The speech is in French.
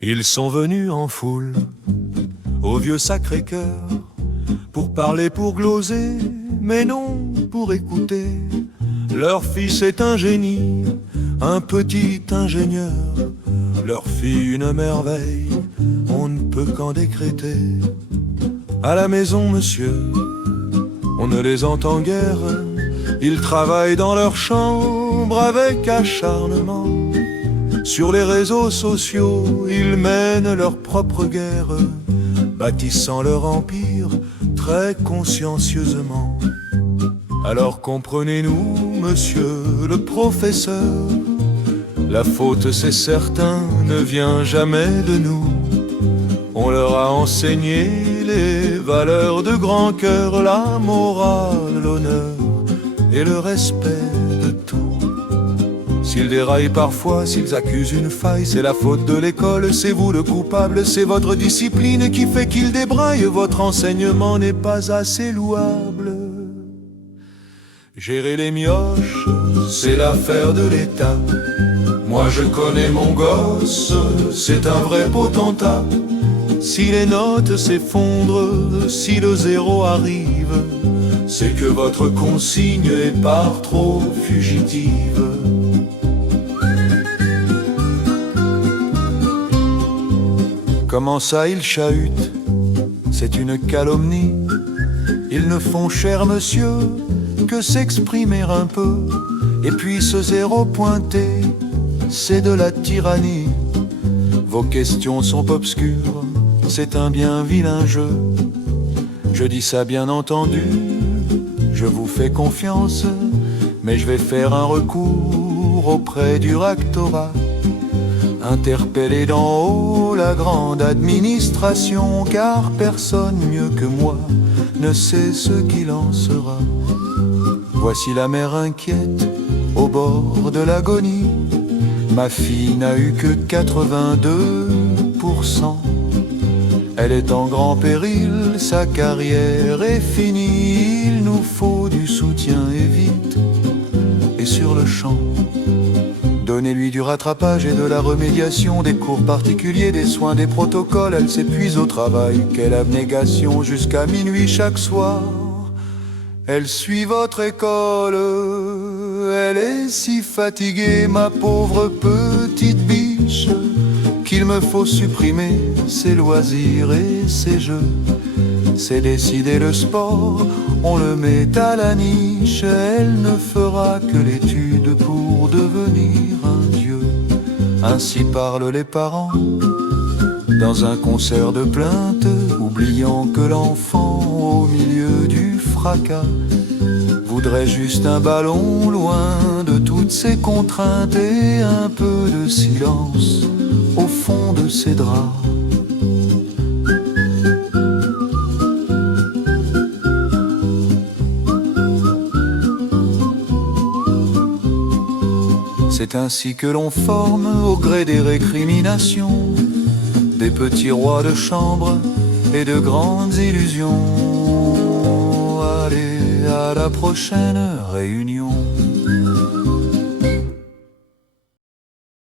Ils sont venus en foule au vieux Sacré-Cœur pour parler, pour gloser, mais non pour écouter. Leur fils est un génie, un petit ingénieur. Leur fille une merveille, on ne peut qu'en décréter. À la maison, monsieur, on ne les entend guère. Ils travaillent dans leur chambre avec acharnement. Sur les réseaux sociaux, ils mènent leur propre guerre, bâtissant leur empire très consciencieusement. Alors comprenez-nous, monsieur le professeur, la faute, c'est certain, ne vient jamais de nous. On leur a enseigné les valeurs de grand cœur, la morale, l'honneur et le respect de tout. S'ils déraillent parfois, s'ils accusent une faille, c'est la faute de l'école, c'est vous le coupable, c'est votre discipline qui fait qu'ils débraillent. Votre enseignement n'est pas assez louable. Gérer les mioches, c'est l'affaire de l'État. Moi je connais mon gosse, c'est un vrai potentat. Si les notes s'effondrent, si le zéro arrive, c'est que votre consigne est par trop fugitive. Comment ça ils chahutent? C'est une calomnie. Ils ne font, cher monsieur, que s'exprimer un peu. Et puis ce zéro pointé, c'est de la tyrannie. Vos questions sont obscures, c'est un bien vilain jeu. Je dis ça bien entendu, je vous fais confiance, mais je vais faire un recours auprès du rectorat. Interpeller d'en haut la grande administration, car personne mieux que moi ne sait ce qu'il en sera. Voici la mère inquiète au bord de l'agonie. Ma fille n'a eu que 82%. Elle est en grand péril, sa carrière est finie. Il nous faut du soutien et vite, et sur le champ. Donnez-lui du rattrapage et de la remédiation, des cours particuliers, des soins, des protocoles. Elle s'épuise au travail, quelle abnégation, jusqu'à minuit chaque soir. Elle suit votre école, elle est si fatiguée, ma pauvre petite biche, qu'il me faut supprimer ses loisirs et ses jeux. C'est décidé, le sport, on le met à la niche. Elle ne fera que l'étude pour devenir un dieu. Ainsi parlent les parents dans un concert de plaintes, oubliant que l'enfant au milieu du fracas voudrait juste un ballon loin de toutes ses contraintes et un peu de silence au fond de ses draps. C'est ainsi que l'on forme, au gré des récriminations, des petits rois de chambre et de grandes illusions. Allez, à la prochaine réunion.